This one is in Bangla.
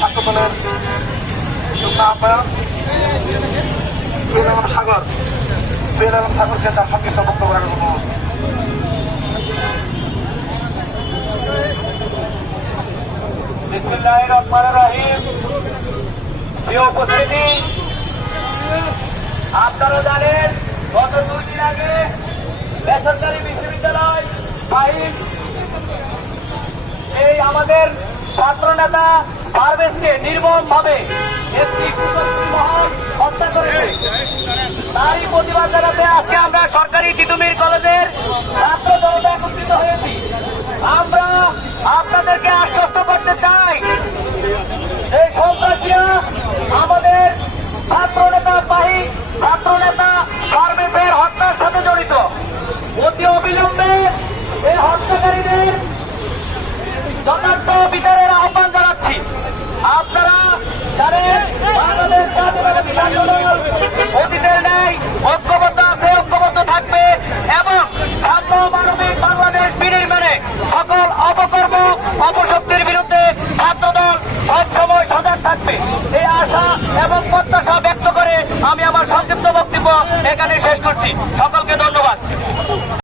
ছাত্র দলের যুগ্ম আহ্বায়ক সুয়েল আলম সাগরকে তার সংক্ষিপ্ত বক্তব্য রাখার অনুরোধ। বিসমিল্লাহির রহমানির রহিম। প্রিয় উপস্থিতি, আপনারা জানেন গত 2 দিন আগে বেসরকারি বিশ্ববিদ্যালয় ফাহিম এই আমাদের ছাত্র নেতা পারভেজকে নির্মমভাবে একটি কুচক্রী মহল হত্যা করেছে। তারই প্রতিবাদ জানাতে আজকে আমরা সরকারি তিতুমির কলেজের ছাত্র জনতা একত্রিত হয়েছি। আমরা আপনাদেরকে আশ্বস্ত করতে চাই, এই সন্ত্রাসীরা আমাদের ছাত্র নেতা পারভেজের হত্যার সাথে জড়িত। অতি অবিলম্বে এই হত্যাকারীদের যথার্থ বিচারের আহ্বান জানাচ্ছি। আপনারা জানেন বাংলাদেশ জাতীয়তাবাদী ছাত্র দল অতীতের ন্যায় ঐক্যবদ্ধ আছে, ঐক্যবদ্ধ থাকবে এবং সাম্য মানবিক বাংলাদেশ বিনির্মাণে সকল অপকর্ম অপশক্তির বিরুদ্ধে ছাত্র দল সবসময় সজাগ থাকবে, এই আশা এবং প্রত্যাশা ব্যক্ত করে আমি আমার সংক্ষিপ্ত বক্তব্য এখানে শেষ করছি। সকলকে ধন্যবাদ।